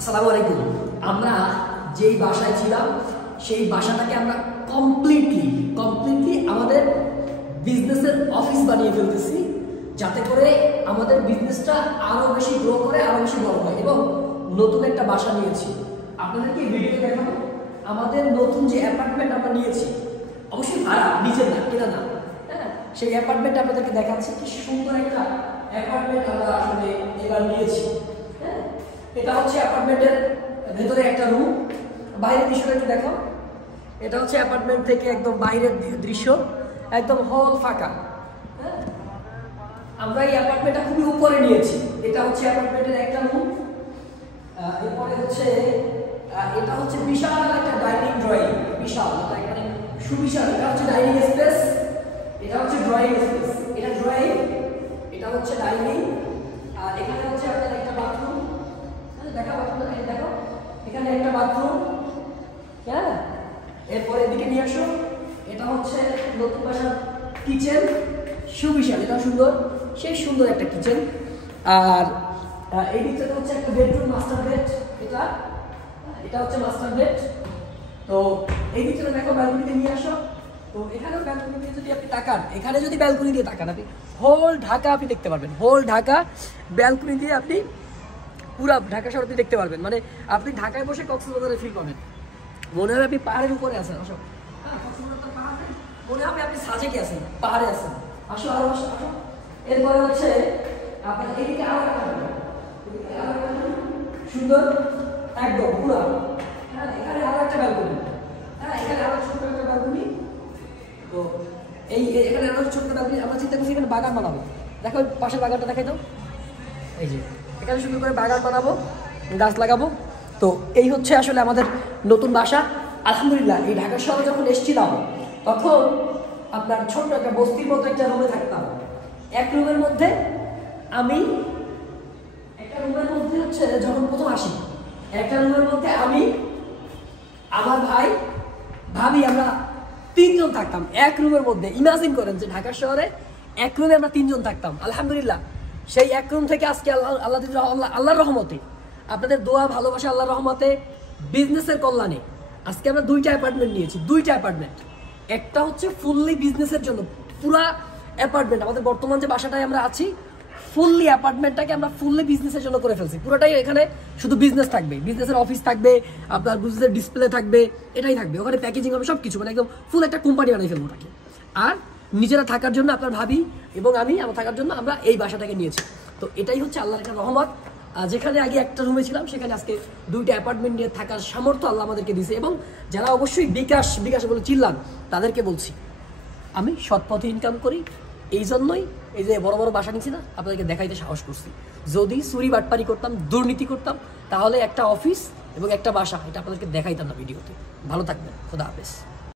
আসসালামু আলাইকুম। আমরা যেই বাসায় ছিলাম সেই বাসাটাকে আমরা কমপ্লিটলি আমাদের বিজনেসের অফিস বানিয়ে ফেলতেছি, যাতে করে আমাদের বিজনেসটা আরো বেশি গ্রো করে, আরো বেশি বড় হয়। এবং নতুন একটা বাসা নিয়েছি, আপনাদেরকে ভিডিও দেখাবো। আমাদের নতুন যে অ্যাপার্টমেন্ট আমরা নিয়েছি, অবশ্যই ভাড়া, নিজের না, কেনা না, হ্যাঁ, সেই অ্যাপার্টমেন্ট আপনাদেরকে দেখাচ্ছি। কি সুন্দর একটা অ্যাপার্টমেন্ট আমরা আসলে এবার নিয়েছি। হ্যাঁ, এটা হচ্ছে অ্যাপার্টমেন্টের ভেতরে একটা রুম। বাইরের দৃশ্যটা একটু দেখো। এটা হচ্ছে অ্যাপার্টমেন্ট থেকে একদম বাইরের দৃশ্য, একদম হল ফাঁকা। হ্যাঁ, আমরা এই অ্যাপার্টমেন্টটা খুবই উপরে নিয়েছি। এটা হচ্ছে অ্যাপার্টমেন্টের একটা রুম। এরপরে হচ্ছে এটা হচ্ছে বিশাল একটা ডাইনিং ড্রয়িং, বিশাল, মানে সুবিশাল। এটা হচ্ছে ডাইনিং স্পেস, এটা হচ্ছে ড্রয়িং স্পেস। এটা ড্রয়িং, এটা হচ্ছে ডাইনিং। আর এখানে হচ্ছে আপনার একটা বাথরুম। দেখো, এখানে একটা বাথরুম। হ্যাঁ, এরপরে এদিকে নিয়ে আসো। এটা হচ্ছে নতুন বাসার কিচেন, সুবিশাল, এটা সুন্দর, সেই সুন্দর একটা কিচেন। আর এই দিকটা হচ্ছে একটা বেডরুম, মাস্টার বেড। এটা হচ্ছে মাস্টার বেড। তো এই দিকটা দেখো, ব্যালকনিতে নিয়ে আসো। তো এখানেও ব্যালকনি দিয়ে যদি আপনি তাকান, এখানে যদি ব্যালকনি দিয়ে তাকান, আপনি হোল ঢাকা আপনি দেখতে পারবেন। হোল ঢাকা ব্যালকনি দিয়ে আপনি পুরো ঢাকা শহর আপনি দেখতে পারবেন। মানে আপনি ঢাকায় বসে কক্সবাজারে ফিল পাবেন, মনে হবে আপনি পাহাড়ের উপরে আছেন। আসো, হ্যাঁ, কক্সবাজার তো পাহাড়, মনে হবে আপনি সাজেকে আছেন, পাহাড়ে আছেন। আসো, আরো আসো, আসো। এরপরে হচ্ছে আপনার এদিকে আরো একটা সুন্দর, একদম পুরো। হ্যাঁ, এখানে আরো একটা ব্যালকনি। হ্যাঁ, এখানে আরো ছোট একটা ব্যালকনি। তো এখানে আরো ছোট ব্যালকনি। আমরা চিন্তা করছি এখানে বাগান বানাবো। দেখো পাশের বাগানটা দেখাই দাও। এই যে এখানে সুন্দর করে বাগান বানাবো, গাছ লাগাবো। তো এই হচ্ছে আসলে আমাদের নতুন বাসা। আলহামদুলিল্লাহ। এই ঢাকা শহরে যখন এসেছিলাম, তখন আপনার ছোট্ট একটা বস্তির মতো একটা রুমে থাকতাম। এক রুমের মধ্যে হচ্ছে যখন প্রথম আসি, একটা রুমের মধ্যে আমি, আমার ভাই, ভাবি, আমরা তিনজন থাকতাম এক রুমের মধ্যে। ইমাজিন করেন যে ঢাকা শহরে এক রুমে আমরা তিনজন থাকতাম। আলহামদুলিল্লাহ, সেই এক রুম থেকে আজকে আল্লাহর রহমতে, আপনাদের দোয়া ভালোবাসা, আল্লাহর রহমতে, বিজনেসের কল্যাণে আজকে আমরা দুইটা অ্যাপার্টমেন্ট নিয়েছি। দুইটা অ্যাপার্টমেন্ট, একটা হচ্ছে ফুললি বিজনেসের জন্য, পুরা অ্যাপার্টমেন্ট আমাদের বর্তমান যে বাসাটায় আমরা আছি, ফুললি অ্যাপার্টমেন্টটাকে আমরা ফুললি বিজনেসের জন্য করে ফেলছি। পুরোটাই এখানে শুধু বিজনেস থাকবে, বিজনেসের অফিস থাকবে, আপনার বিজনেসের ডিসপ্লে থাকবে, এটাই থাকবে। ওখানে প্যাকেজিং হবে, সব কিছু, মানে একদম ফুল একটা কোম্পানি বানাই ফেলবো ওটাকে। আর নিজেরা থাকার জন্য আপনার ভাবি এবং আমি, আমার থাকার জন্য আমরা এই বাসাটাকে নিয়েছি। তো এটাই হচ্ছে আল্লাহর একটা রহমত। যেখানে আগে একটা রুমে ছিলাম, সেখানে আজকে দুইটা অ্যাপার্টমেন্ট নিয়ে থাকার সামর্থ্য আল্লাহ আমাদেরকে দিয়েছে। এবং যারা অবশ্যই বিকাশ বলে চিল্লান, তাদেরকে বলছি, আমি সৎ পথে ইনকাম করি, এই জন্যই এই যে বড় বড় বাসা নিচ্ছি না, আপনাদেরকে দেখাইতে সাহস করছি। যদি চুরি বাটপারি করতাম, দুর্নীতি করতাম, তাহলে একটা অফিস এবং একটা বাসা এটা আপনাদেরকে দেখাইতাম না ভিডিওতে। ভালো থাকবেন, খোদা হাফেজ।